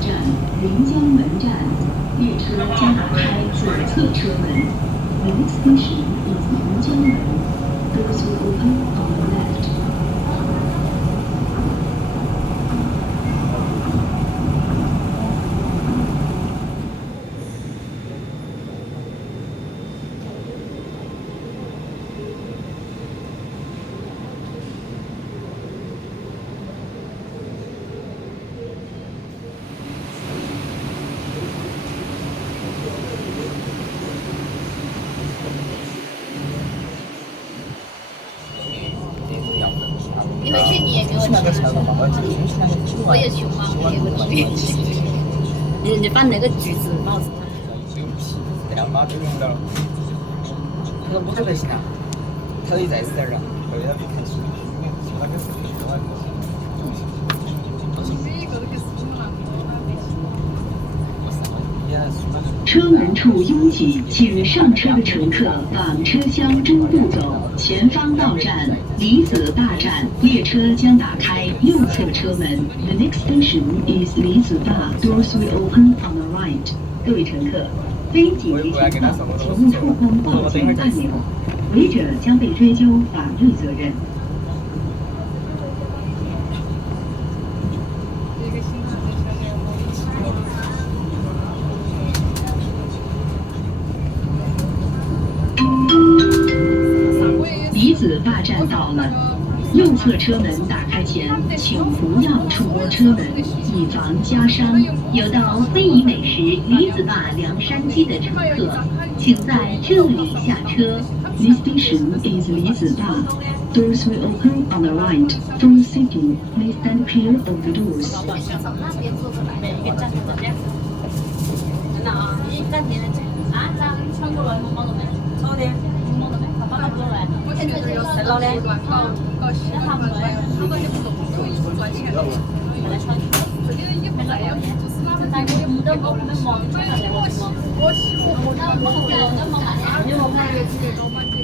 站临江门站，列车将打开左侧车门。The next station is 临江门. Doors will open on the left. 你回去你也给我吃，我也穷啊，我也不去。你把那个橘子帽子，这样马都用不了，那个不可能行啊，他都在这儿了。对呀，看书，那个是车门处拥挤，请上车的乘客往车厢中部走。前方到站李子坝站，列车将打开右侧车门。The next station is 李子坝. Doors will open on the right. 各位乘客，非紧急情况请勿触碰报警按钮，违者将被追究法律责任。李子坝站到了，右侧车门打开前，请不要触摸车门，以防夹伤。有到非遗美食李子坝凉山鸡的乘客，请在这里下车。This station is 李子坝. Doors will open on the right. For your safety, please stand clear of the doors. 从那边坐过来，每一个站都这样。真的啊，你站前面啊，站穿过来，摸到没？好的，摸到没？把它过来。我现在有谁老的？搞西他们来，如果你不动，就一直赚钱。来穿。这里的衣服还有，就是哪们我也不懂，我们忙穿的来，我洗我那我后面那么慢呀，你我看也直接搞满的。